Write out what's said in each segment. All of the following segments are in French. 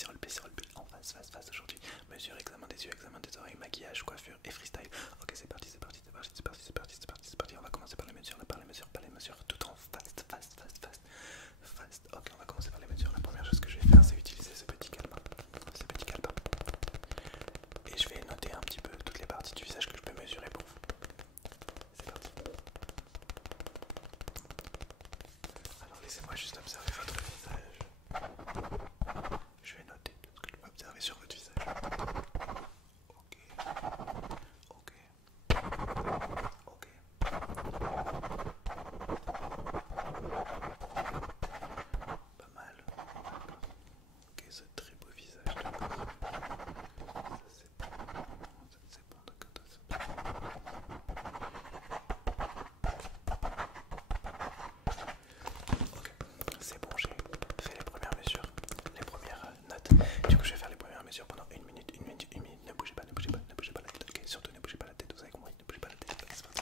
C-roll-P, en face aujourd'hui. Mesure, examen des yeux, examen des oreilles, maquillage, coiffure et freestyle. Ok, c'est parti. On va commencer par les mesures, tout en fast. Ok, on va commencer par les mesures. La première chose que je vais faire, c'est utiliser ce petit calepin. Et je vais noter un petit peu toutes les parties du visage que je peux mesurer pour vous. C'est parti. Alors laissez-moi juste observer votre visage. Je vais noter tout ce que je peux observer sur votre visage. Ok. Pas mal. Ok, ce très beau visage, d'accord. Ça c'est bon, d'accord. Ok, c'est bon, j'ai fait les premières mesures, les premières notes. Du coup, je vais faire les premières mesures pendant une minute. Ne bougez pas la tête. Ok, surtout ne bougez pas la tête, vous avez compris, ne bougez pas la tête. Ok, c'est parti.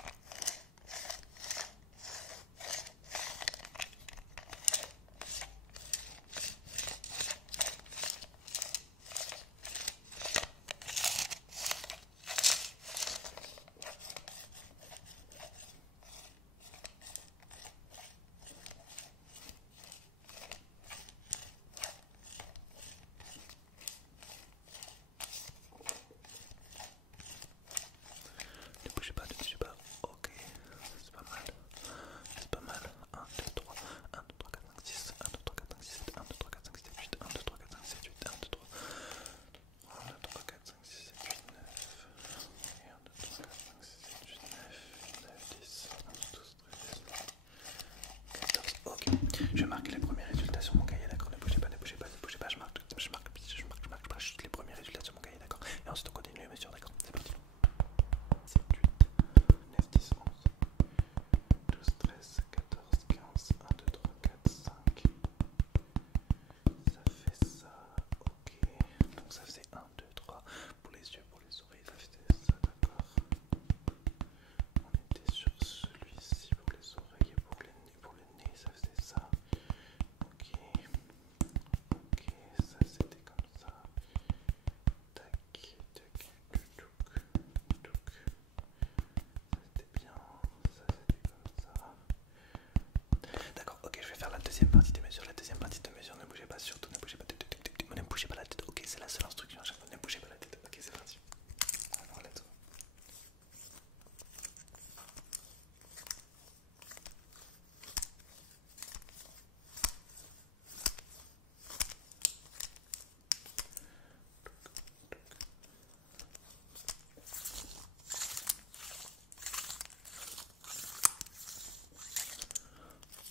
Ne bougez pas. Ok, c'est pas mal. 1, 2, 3, 1, 2, 3, 4, 5, 6, 1, 2, 3, 4, 5, 6, 7, 1, 2, 3, 4, 5, 6, 7, 8, 1, 2, 3, 4, 5, 7, 8, 1, 2, 3, 1, 2, 3, 4, 5, 6, 7, 8, 9, et 1, 2, 3, 4, 5, 6, 7, 8, 9, 10, 11, 12, 13, 14. Ok, je vais marquer les premiers résultats sur mon cahier, d'accord? Ne bougez pas, je marque juste les premiers résultats sur mon cahier, d'accord? Et ensuite on continue les mesures, d'accord? C'est parti. 7, 8, 9, 10, 11, 12, 13, 14, 15, 1, 2, 3, 4, 5. Ça fait ça, ok. Donc ça faisait 1, 2, 3 pour les yeux, pour les oreilles, ça faisait ça, d'accord. On était sur celui-ci pour les oreilles et pour le nez, ça faisait ça. Ok, ça c'était comme ça. Tac, touk. Ça c'était bien, ça c'était comme ça. D'accord, ok, je vais faire la deuxième partie des mesures. Ne bougez pas, surtout ne bougez pas. Ne bougez pas la tête, ok, c'est la seule instruction à chaque fois. Ne bougez pas la tête, ok, c'est parti. Alors, let's go.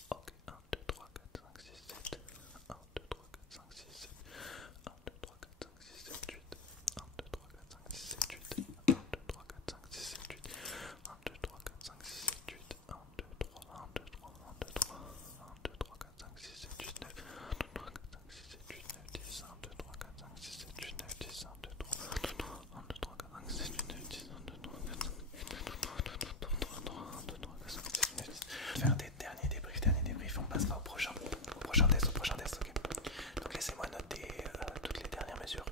Ok, 1, 2, 3, 4, 5, 6, 7. 1, 2, 3, 4, 5, 6, 7. 1, 2, 3, 4, 5, 6, 7, 8. 1, 2, 3, 4, 5, 6, 7, 8. 1, 2, 3, 4, 5, 6, 7, 8. 1, 2, 3, 4, 5, 6, 7, 8. 1, 2, 3, 1, 2, 3, 1, 2, 3. 1, 2, 3, 4, 5, 6, 7, 8, 9. 1, 2, 3, 4, 5, 6, 7, 8, 9, 10. 1, 2, 3, 4, 5, 6, 7, 8, 9, 10. 1, 2, 3, 1, 2, 3, 1, 2, 3, 4, 5, 6, 8, 9, 10. 1, 2, 3, 4, 5, faire des derniers débriefs, on passera au prochain test, ok. Donc laissez-moi noter toutes les dernières mesures.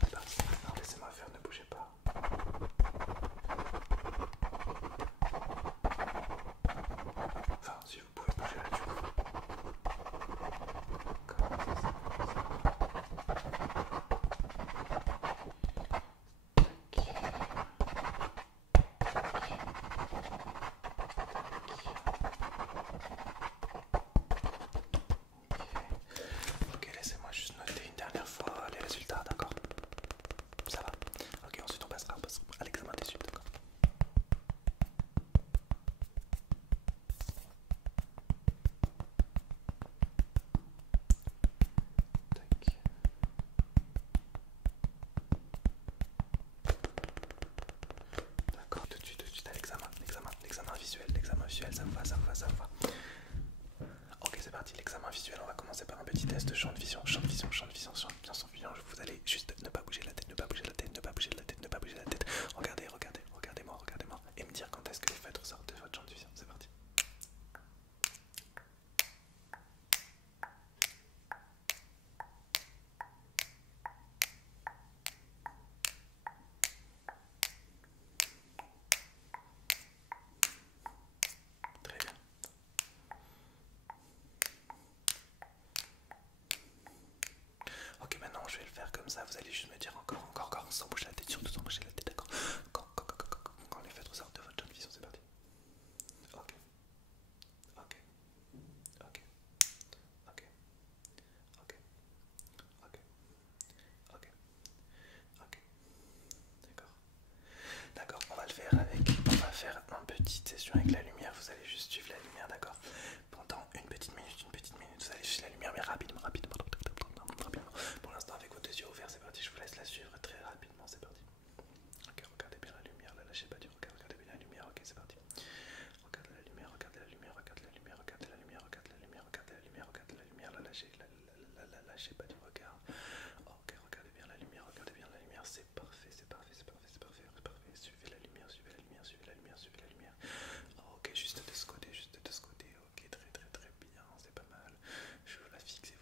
C'est parti, alors laissez-moi faire, ne bougez pas. Enfin, si vous pouvez bouger là, du coup. Comme ça. Ok, laissez-moi juste noter une dernière fois les résultats, d'accord? Ça va? Ok, ensuite on passera à l'examen des yeux, d'accord? Tac. D'accord, tout de suite à l'examen visuel, ça me va. Ok, c'est parti, l'examen visuel, on va commencer par un petit test de champ de vision. Vous allez juste ne pas bouger la tête. Regardez-moi, et me dire quand est-ce que les feutres sortent de votre champ de vision. C'est parti. lâchez pas du regard. Ok, regardez bien la lumière, c'est parfait, c'est parfait, c'est parfait, c'est parfait, c'est parfait. Suivez la lumière, suivez la lumière, suivez la lumière, suivez la lumière. Ok, juste de ce côté, juste de ce côté. Ok, très très très bien, c'est pas mal. Je vous la fixe,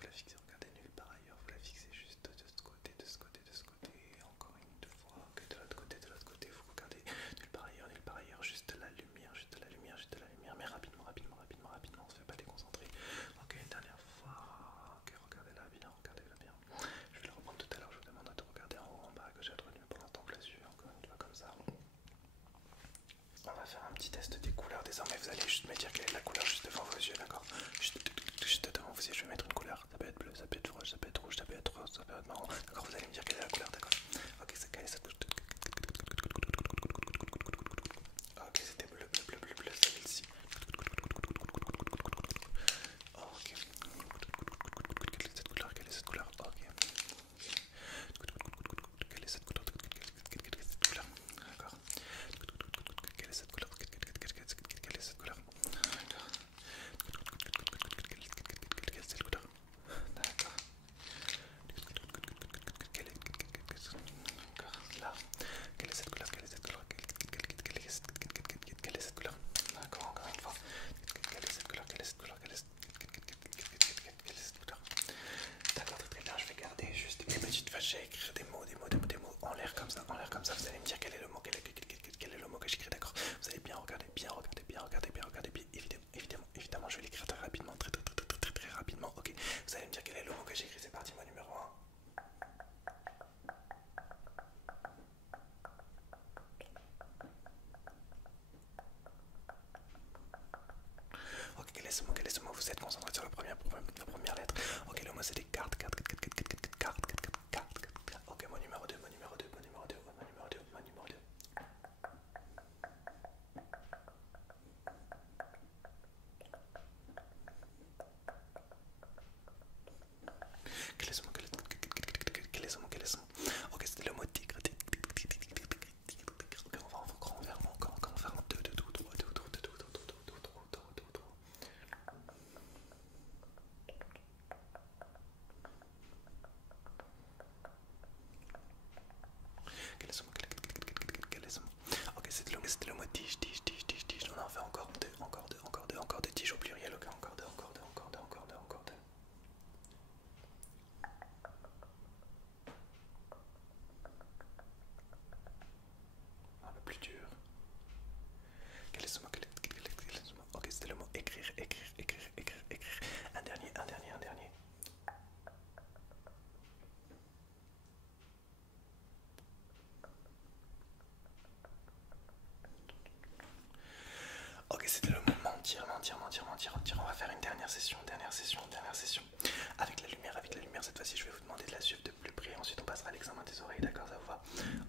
regardez nulle part ailleurs, vous la fixez juste de ce côté, de ce côté, de ce côté. Encore une fois, ok, de l'autre côté, vous regardez nulle part ailleurs, juste de la lumière, juste de la lumière, juste de la lumière, mais rapidement, rapidement, rapidement, rapidement, on se fait pas déconcentrer. Ok, une dernière fois. Ok, regardez-la bien, regardez-la bien. Je vais le reprendre tout à l'heure, je vous demande de regarder en haut, en bas, à gauche, à droite, mais pour l'instant, vous la suivez encore une fois comme ça. On va faire un petit test des couleurs. Désormais, vous allez juste me dire quelle est la couleur juste devant vos yeux, d'accord? Juste devant vos yeux, je vais mettre une couleur. Ça peut être bleu, ça peut être orange, ça peut être rouge, ça peut être rose, ça peut être marron. D'accord, vous allez me dire quelle est la couleur, d'accord? Ok, c'est quelle est cette couleur? Ok, c'était bleu, bleu, bleu, bleu, bleu, celle-ci. Ok. Quelle est cette couleur? Quelle est cette couleur? Ok. Quelle est cette couleur? Quelle est cette couleur? D'accord. Quelle est cette couleur? Quelle est cette couleur? Quelle est cette couleur? D'accord. Quelle est là? Quelle est cette couleur? Quelle est cette couleur? Quelle est cette couleur? D'accord, encore une fois. Quelle est cette couleur? Quelle est cette couleur? Quelle est cette couleur? D'accord, très bien, je vais garder juste une petite fâche, je vais écrire des mots en l'air comme ça, vous allez me dire quel est le mot, quel est le mot que j'écris, d'accord? Vous allez bien regarder, bien regarder, bien regarder, bien regarder, bien évidemment, je vais l'écrire très rapidement, très rapidement, ok? Vous allez me dire quel est le mot que j'écris, c'est parti, mot numéro 1. Ok, quel est ce mot? Quel est ce mot? Vous êtes concentré sur la première lettre. Ok, le mot c'est des cartes. Ok, mot numéro 2, mot numéro 2, mot numéro 2, mot numéro 2, mot numéro 2. Quel est ce mot? Quel est ce mot? Quel est ce mot? Ok, c'était le mot tigre. Ok, on va encore en faire en 2, 2, 2, 3, 2, 3, 2, 2, 3, 2, 3, 2, 3. Quel est ce mot? Quel est ce mot? Ok, c'était le mot tige. On en fait encore deux, encore deux tiges au pluriel. Ok, encore deux. Un peu plus dur. Quel est ce mot? Ok, c'était le mot écrire. Un dernier. Ok, c'était le mot mentir. On va faire une dernière session. Avec la lumière, cette fois-ci, je vais vous demander de la suivre de plus près. Ensuite, on passera à l'examen des oreilles, d'accord, ça vous va?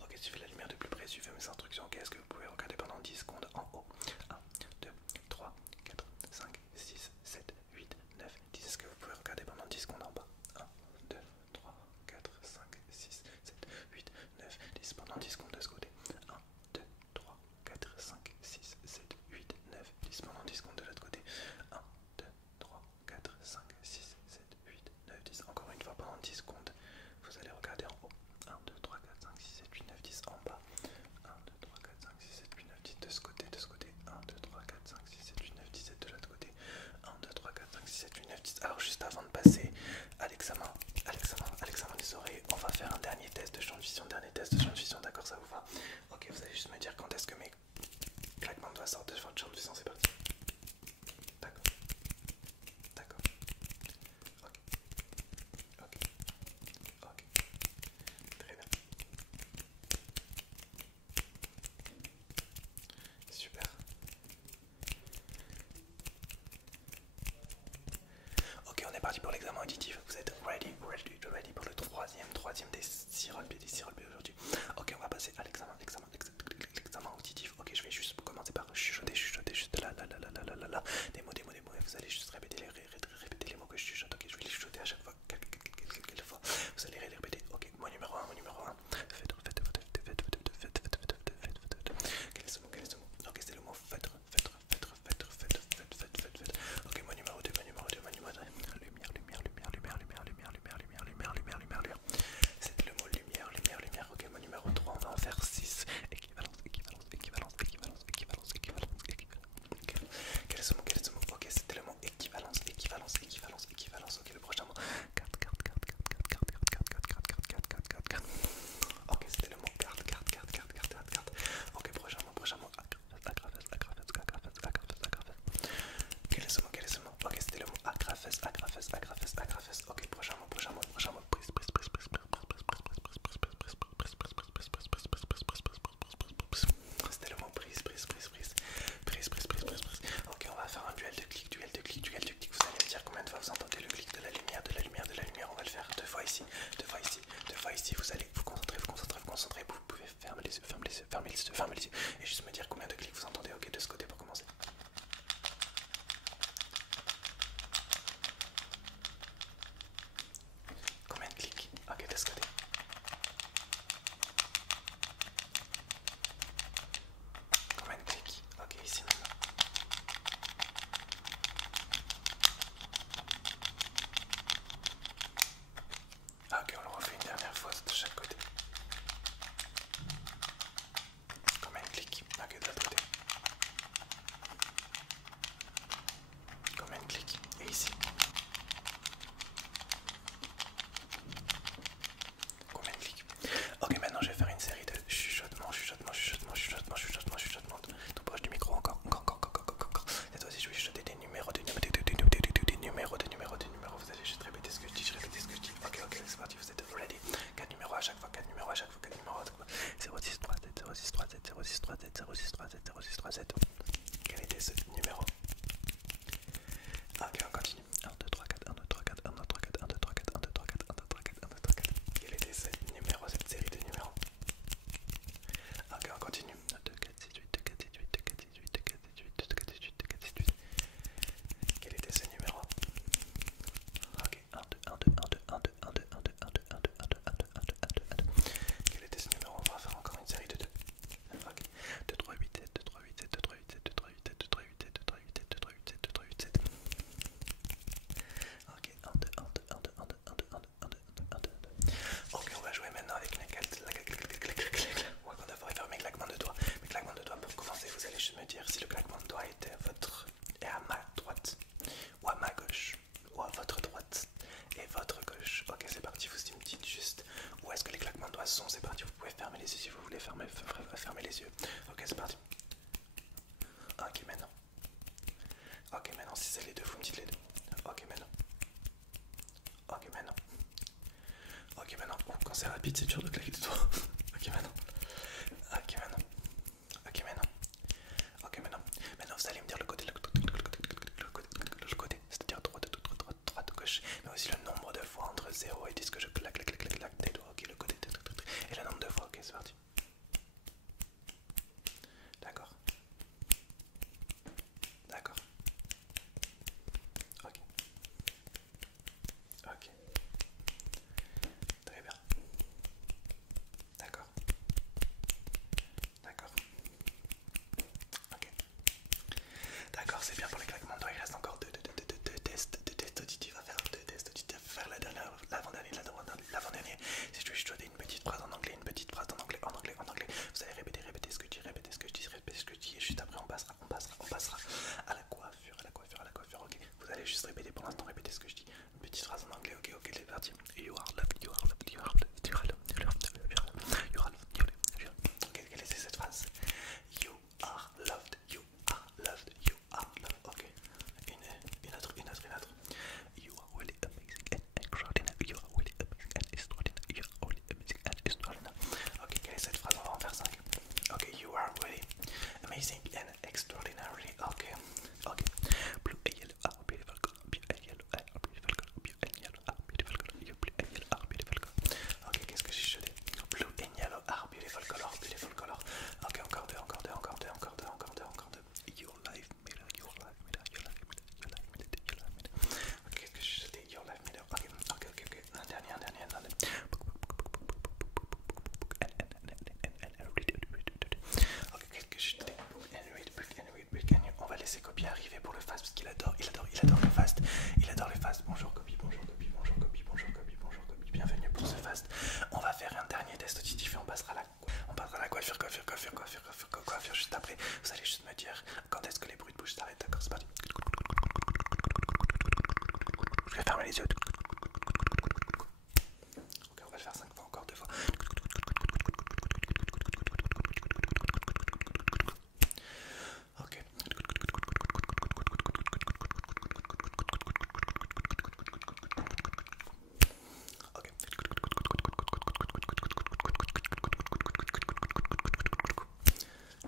Ok, suivez la lumière de plus près, suivez mes instructions. Ok, est-ce que vous pouvez regarder pendant 10 secondes en haut? 1, 2, 3, 4, 5, 6, 7, 8, 9, 10. Est-ce que vous pouvez regarder pendant 10 secondes en bas? 1, 2, 3, 4, 5, 6, 7, 8, 9, 10. Pendant 10 secondes de ce côté. 1, 2, 3, 4, 5, 6, 7, 8, 9, 10. Pendant 10 secondes de l'autre côté. 1, 2, 3, 4, 5, 6, 7, 8, 9, 10. Encore une fois pendant 10 secondes. Vous allez regarder en haut. 1, 2, 3, 4, 5, 6, 7, 8, 9, 10. En bas. 1, 2, 3, 4, 5, 6, 7, 8, 9, 10. De ce côté. 1, 2, 3, 4, 5, 6, 7, 8, 9, 10. Et de l'autre côté. 1, 2, 3, 4, 5, 6, 7, 8, 9, 10. Alors juste avant de passer à l'examen des oreilles, on va faire un dernier test de champ de vision. D'accord, ça vous va? Ok, vous allez juste me dire quand est-ce que mes claquements de doigts sortent de votre champ de vision, c'est parti. D'accord. Ok. Très bien. Super. Ok, on est parti pour l'examen auditif. Vous êtes ready pour le troisième des sirop aujourd'hui. Ok, on va passer à l'examen auditif. Ok, je vais juste commencer par chuchoter juste là. Des mots. Vous allez juste répéter les mots que je chuchote. Ok, je vais les chuchoter à chaque fois. Quelques fois. Vous allez les répéter. Ok, mot numéro 1. Faites. Quel est ce mot? Ok, c'est le mot faites. Ok, mot numéro 2. Lumière. rapide, c'est dur de claquer des doigts. Ok, maintenant. Ok, maintenant. Ok, maintenant. Ok, maintenant. Maintenant, vous allez me dire le côté, c'est-à-dire droite, gauche, mais aussi le nombre de fois entre 0 et 10 que je claque des doigts. Ok, le côté, et le nombre de fois. Ok, c'est parti. D'accord. D'accord. Ok. Ok. Très bien. D'accord. D'accord. Ok. D'accord, c'est bien pour les claquements de doigts. Il reste encore deux tests, auditifs à faire. Deux tests auditifs à faire. L'avant-dernier. Si je dois donner une petite phrase en anglais, une petite phrase en anglais. Vous allez répéter ce que je dis, répéter ce que je dis, et juste après on passera à la coiffure, ok. Vous allez juste répéter pour l'instant, répéter ce que je dis. Une petite phrase en anglais, ok, c'est parti. You are loved, you are loved, you are loved, you are loved, you are loved, you are loved, you are loved. Ok, quelle est cette phrase? You are loved, you are loved, you are loved. Ok. Une autre. You are really amazing and extraordinary. You are really amazing and extraordinary. You are really amazing and extraordinary. Ok, quelle est cette phrase? On va en faire 5. Ok, you are really amazing and extraordinary. Ok. Blue and yellow are beautiful color. Blue and yellow are beautiful color. Blue and yellow are beautiful color. Blue and yellow are beautiful color. Ok, qu'est-ce que j'ai jeté? Blue and yellow are beautiful color. Ok, encore deux. Your life mirror. Ok, qu'est-ce que j'ai jeté? Your life mirror. Ok. Un dernier. Ok, qu'est-ce que j'ai jeté? On va laisser Copy arriver pour le fast parce qu'il adore le fast. Bonjour Copy. Bienvenue pour ce fast. On va faire un dernier test auditif et on passera à la coiffure juste après. Vous allez juste me dire quand est-ce que les bruits de bouche s'arrêtent, d'accord? C'est parti. Je vais fermer les yeux. Ok, on va le faire 5 fois, encore 2 fois. Ok.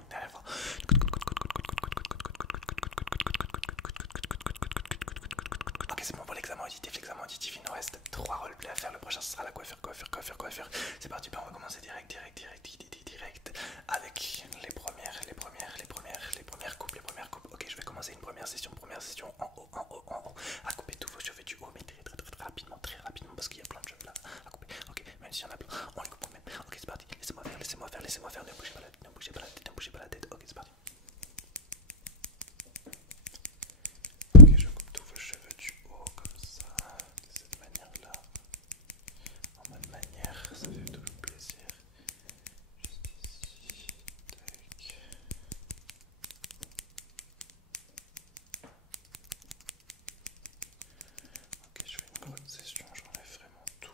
Dernière fois. Ok, c'est bon pour l'examen auditif. Il nous reste 3 roleplays à faire. Le prochain, ce sera la coiffure. C'est parti, on va commencer direct avec les premières coupes. Ok, je vais commencer une première session en haut, à couper tous vos cheveux du haut, mais très rapidement, parce qu'il y a plein de cheveux là à couper. Ok, même s'il y en a plein, on les coupe même. Ok, c'est parti, laissez-moi faire, ne bougez pas la tête, ok, c'est parti. Ok, je coupe tous vos cheveux du haut comme ça, de cette manière-là. En mode manière, ça fait toujours plaisir. Juste ici, tac. Ok, je fais une grosse session, j'enlève vraiment tout.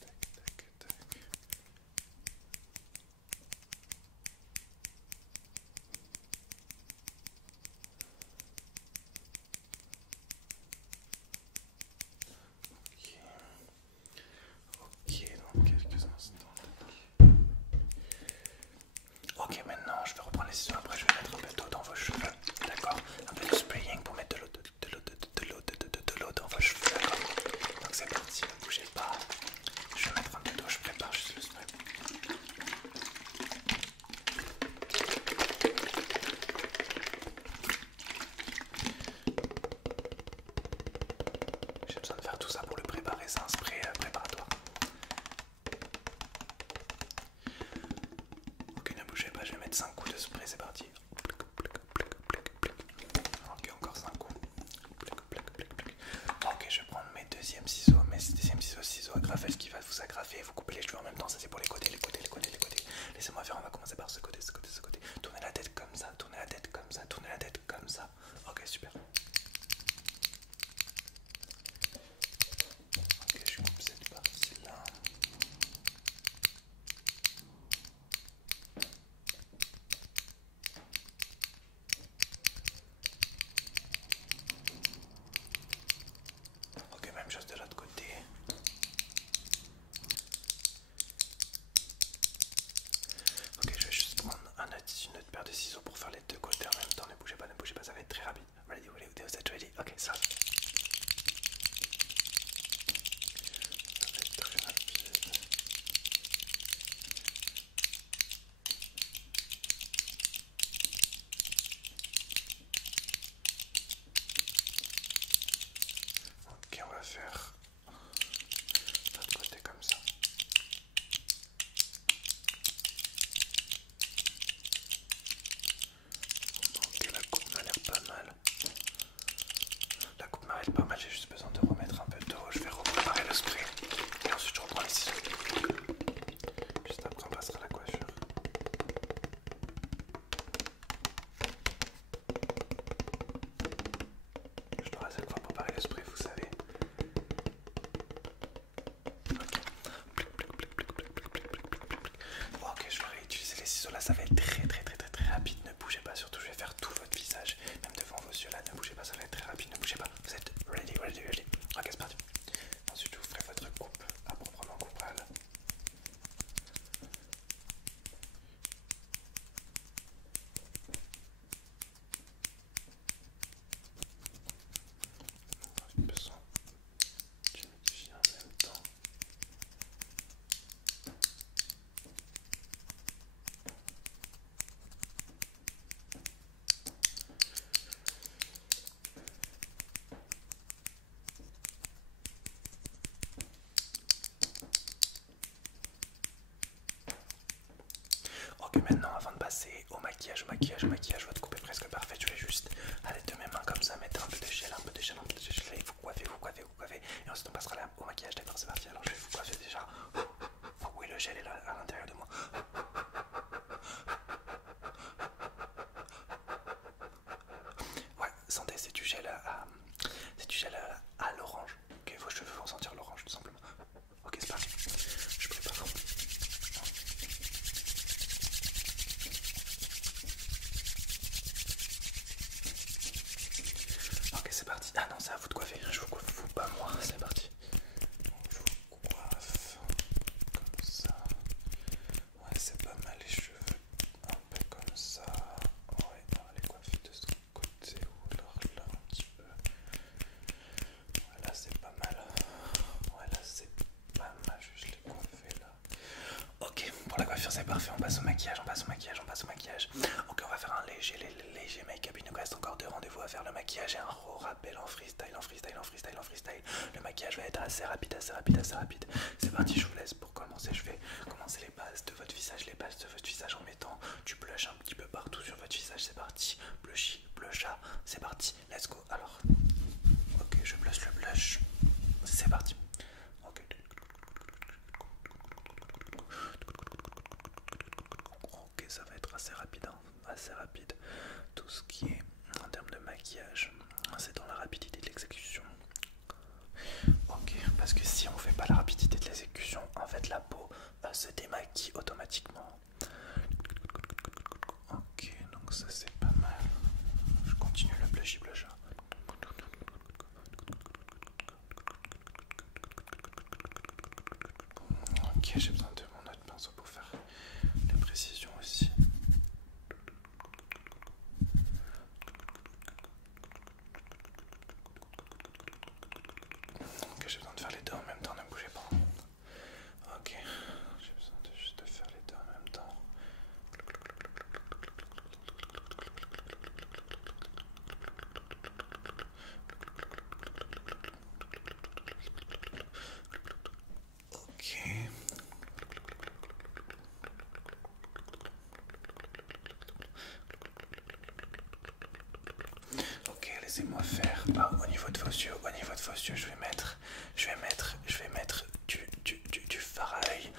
Tac. Ok, donc quelques instants. Ok, maintenant je vais reprendre les sessions. Après, je vais mettre un peu d'eau dans vos cheveux. D'accord? Un peu de spraying pour mettre de l'eau dans vos cheveux. D'accord? Donc c'est parti, ne bougez pas. Je vais mettre un peu d'eau, je prépare juste le spray. J'ai besoin de faire tout ça pour le préparer. C'est un spray préparatoire. Ok, ne bougez pas, je vais mettre 5 coups de spray, c'est parti. Ok, encore 5 coups. Ok, je vais prendre mes deuxièmes ciseaux, ciseaux agrafeuses qui va vous agrafer. Vous coupez les cheveux en même temps, ça c'est pour les côtés. Laissez-moi faire, on va commencer par ce côté. Tournez la tête comme ça. Ok, super. Ok, je coupe cette partie-là. là, ça va être très rapide. Ne bougez pas, surtout je vais faire tout votre visage, même devant vos yeux là. Ne bougez pas, ça va être très rapide. Ne bougez pas. Vous êtes ready. Ok, c'est parti. Ensuite, je vous ferai votre coupe à proprement coupable. J'ai besoin d'humidifier en même temps. Ok, maintenant avant de passer au maquillage, votre coupe est presque parfaite. Je vais juste à l'aide de mes mains comme ça mettre un peu de gel, et vous coiffez. Et ensuite on passera là au maquillage, d'accord, c'est parti. Alors je vais vous coiffer déjà. Oh oui, le gel est là à l'intérieur de moi. Ouais, sentez, c'est du gel à l'orange. Ok, vos cheveux vont sentir l'orange tout simplement. Ok, c'est parti. Je prépare. Ok, c'est parti. Ah non, c'est à vous de coiffer. Je vous coiffe, vous, pas moi. C'est parti. Je vous coiffe comme ça. Ouais, c'est pas mal les cheveux. Un peu comme ça. Ouais, on va les coiffer de ce côté ou alors là un petit peu. Ouais, là c'est pas mal. Ouais, là c'est pas mal. Je l'ai coiffé là. Ok, pour la coiffure c'est parfait. On passe au maquillage. Ok, on va faire un léger make-up. Il nous reste encore 2 rendez-vous à faire. Le maquillage et un gros rappel en freestyle. Le maquillage va être assez rapide. C'est parti, je vous laisse pour commencer. Je vais commencer les bases de votre visage, en mettant du blush un petit peu partout sur votre visage. C'est parti, blusha, c'est parti, let's go. Alors, ok, je place le blush, c'est parti. Ok. Ok, ça va être assez rapide, assez rapide. Tout ce qui est en termes de maquillage, c'est dans la rapidité de l'exécution. Ok, parce que si on fait pas la rapidité de l'exécution, en fait la peau se démaquille automatiquement. Ok, donc ça c'est pas mal. Je continue le blushy. Ok, j'ai besoin de mon autre pinceau pour faire la précision aussi. Ok, j'ai besoin de faire les deux en même temps, ne bougez pas. Ok, j'ai besoin de juste faire les deux en même temps. Ok. Ok, laissez-moi faire. Ah, au niveau de vos yeux, je vais mettre du fard à œil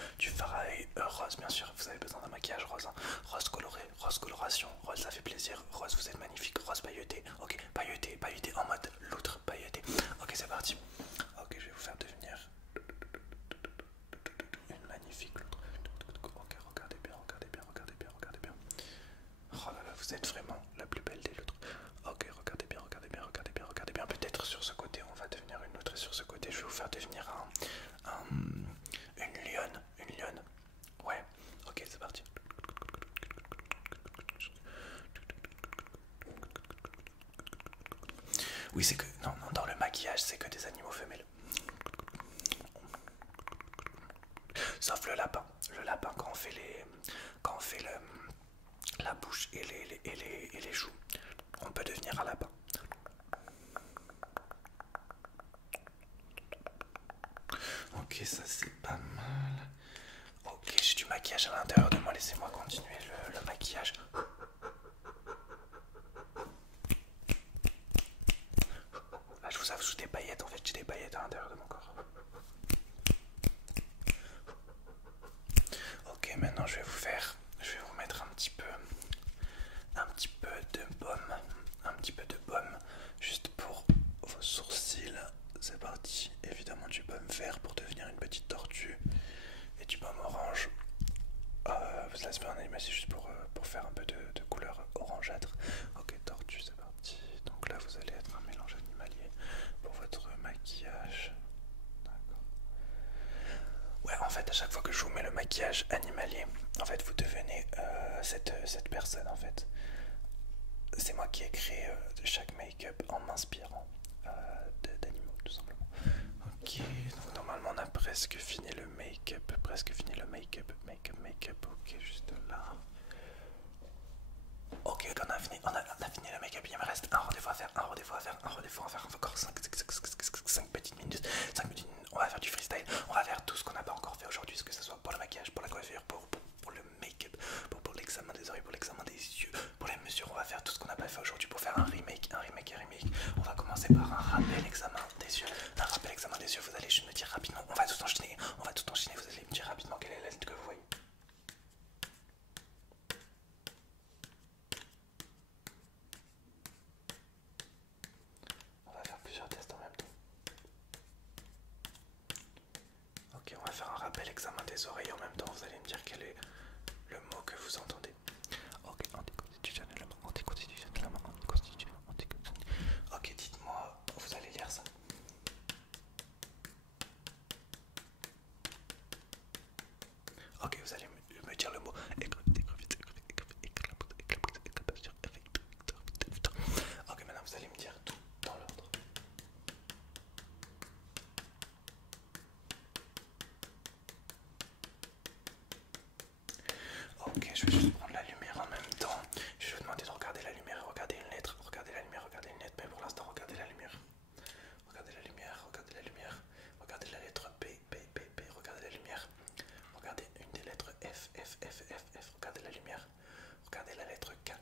rose, bien sûr. Vous avez besoin d'un maquillage rose, hein. Rose coloré, rose coloration, rose ça fait plaisir, rose vous êtes magnifique, rose pailleté. Ok, pailleté en mode loutre pailleté. Ok, c'est parti. Ok, je vais vous faire devenir une magnifique loutre. Ok, regardez bien. Oh là là, vous êtes vraiment la plus belle des loutres. Ok, regardez bien. Peut-être sur ce côté, on va devenir une loutre et sur ce côté, je vais vous faire devenir une lionne. Ouais, ok, c'est parti. Oui, c'est que non, dans le maquillage, c'est que des animaux femelles. Sauf le lapin. Quand on fait la bouche et les joues, on peut devenir un lapin. Ok, ça c'est pas mal. Ok, j'ai du maquillage à l'intérieur de moi. Laissez-moi continuer le maquillage. Là, je vous avoue des paillettes. En fait, j'ai des paillettes à l'intérieur de mon corps. Ok, maintenant je vais vous mettre un petit peu de baume, juste pour vos sourcils. C'est parti. Évidemment du baume vert pour devenir une petite tortue et du baume orange. Vous là c'est pas un animal, c'est juste pour faire un peu de couleur orangeâtre. Ok, tortue, c'est parti. Donc là vous allez être un mélange animalier pour votre maquillage. D'accord. Ouais, en fait, à chaque fois que je vous mets le maquillage animalier, en fait, vous devenez cette personne, en fait. C'est moi qui ai créé chaque make-up en m'inspirant d'animaux, tout simplement. Ok, donc normalement on a presque fini le make-up, make-up, ok, juste là. Ok, on a fini le make-up, il me reste un rendez-vous à faire, encore 5 petites minutes, 5 petites minutes, on va faire du freestyle, on va faire tout ce qu'on n'a pas encore fait aujourd'hui, que ce soit pour le maquillage, pour la coiffure, pour le make-up, pour l'examen des oreilles, pour l'examen des yeux, pour les mesures, on va faire tout ce qu'on n'a pas fait aujourd'hui pour faire un remake. On va commencer par un rappel examen des yeux, vous allez juste me dire rapidement, on va tout enchaîner, vous allez me dire rapidement quelle est la lettre que vous voyez. On va faire plusieurs tests en même temps. Ok, on va faire un rappel examen des oreilles en même temps, vous allez me dire quel est le mot que vous entendez. Ok, anticonstitutionnellement, Ok, dites-moi, vous allez lire ça. Ok, vous allez me dire le mot. Ok, maintenant vous allez me dire tout dans l'ordre. Ok, je vais juste prendre la lumière en même temps. Je vais vous demander de regarder la lumière et regarder une lettre. Regardez la lumière, regardez une lettre. Mais pour l'instant, regardez la lumière. Regardez la lumière, regardez la lumière. Regardez la lettre P. Regardez la lumière. Regardez une des lettres F. Regardez la lumière. Regardez la lettre K.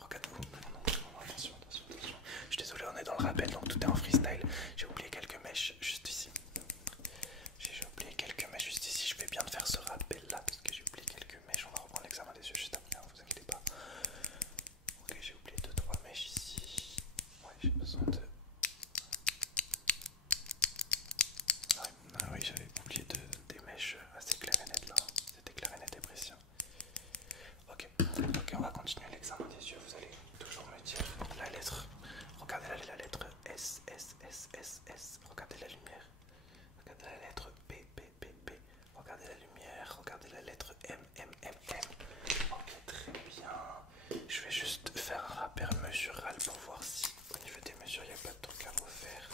Regardez. Non, attention. Je suis désolé, on est dans le rappel, donc tout est en freestyle. J'ai oublié quelques mèches juste ici. Je vais bien de faire ce rappel là parce que j'ai oublié quelques mèches. On va reprendre l'examen des yeux juste après, ne vous inquiétez pas. Ok, j'ai oublié 2-3 mèches ici. Ouais, j'ai besoin de. Ouais, ah oui, j'avais oublié des mèches assez claires et nettes là. C'était clair et net et précis. Ok, on va continuer l'examen des yeux. Vous allez toujours me dire la lettre. Regardez la lettre S. Regardez la lumière. Regardez la lettre P. Regardez la lumière. Regardez la lettre M. Ok, très bien. Je vais juste faire un rappel mesural pour voir si au niveau des mesures il n'y a pas de truc à refaire.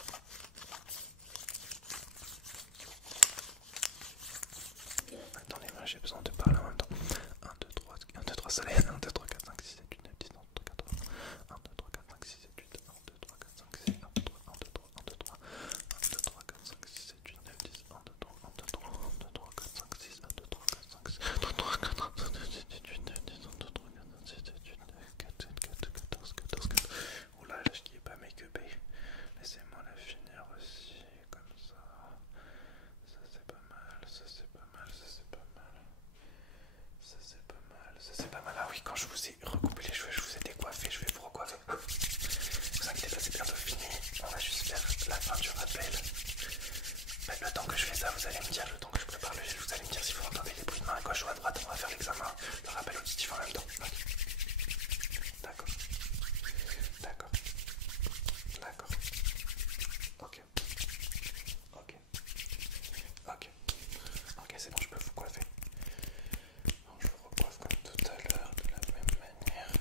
Attendez-moi, j'ai besoin de parler en même temps. 1, 2, 3, 1, 2, 3, soleil. 1, 2, 3, 4, 5, 6, 7, 8, 9, 10, 11, 12, 13, 14. 1, 2, 3, 4, 5, 6, 7, 8, 1, 2, 3, 4, 5, 6, 1, 2, 3, 1, 2, 3, 1, 2, 3, 1, 2, 3, 4, 5, 6, 7, 8, 9, 10, 1, 2, 3, 1, 2, 3, 1, 2, 3, 4, 5, 6, 1, 2, 3, 4, 5, 6, 1, 2, 3, 4, 5, 6, 7, 8, 9, 10, 1, 2, 3, 4, 5, 6, 7, 8, 9, 4, 7, 4, 14, 14, 14. Oula, là, je qui est pas make-upé. Laissez-moi la finir aussi, comme ça. Ça c'est pas mal, ça c'est pas mal. Ah oui, quand je vous ai recoupé les cheveux, je vous ai décoiffé, je vais vous recoiffer. Vous inquiétez pas, c'est bientôt fini. On va juste faire la fin du rappel. Le temps que je fais ça, vous allez me dire, le temps que je prépare le gel, vous allez me dire si vous entendez les bruits de main à gauche ou à droite. On va faire l'examen, le rappel auditif en même temps. D'accord. Ok, c'est bon, je peux vous coiffer. Alors, je vous recoiffe comme tout à l'heure, de la même manière.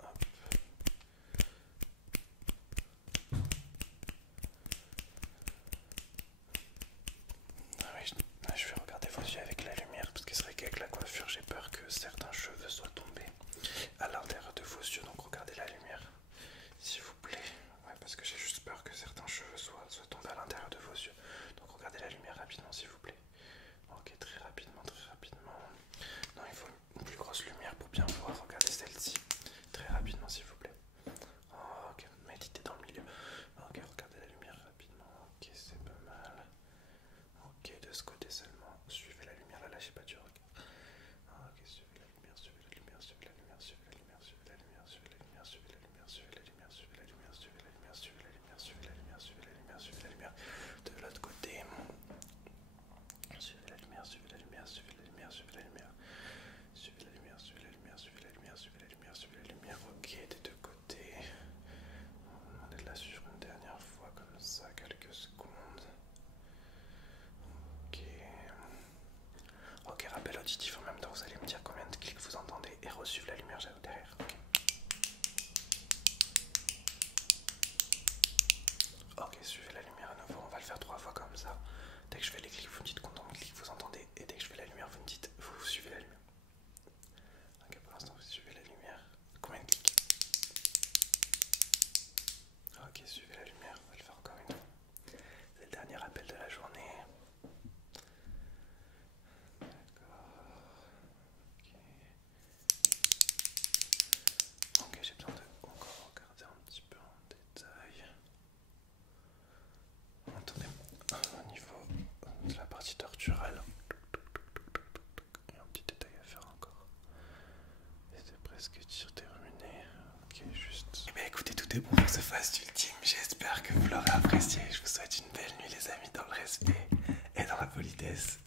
Hop. Ah oui, je vais regarder vos yeux avec la lumière, parce que c'est vrai qu'avec la coiffure, j'ai peur que certains cheveux soient tombés à l'intérieur de vos yeux, donc regardez la lumière, s'il vous plaît. Ouais, parce que j'ai juste peur que certains cheveux soient tombés à l'intérieur de vos yeux. Donc regardez la lumière rapidement, s'il vous plaît. Ok, très rapidement. Non, il faut une plus grosse lumière pour bien voir. Regardez celle-ci. Très rapidement, s'il vous plaît. Ok, méditez dans le milieu. Ok, regardez la lumière rapidement. Ok, c'est pas mal. Ok, de ce côté seulement. Suivez la lumière, là, lâchez pas du regard. Ok, suivez la lumière. De l'autre côté. écouté pour faire ce fast ultime. J'espère que vous l'aurez apprécié. Je vous souhaite une belle nuit les amis, dans le respect et dans la politesse.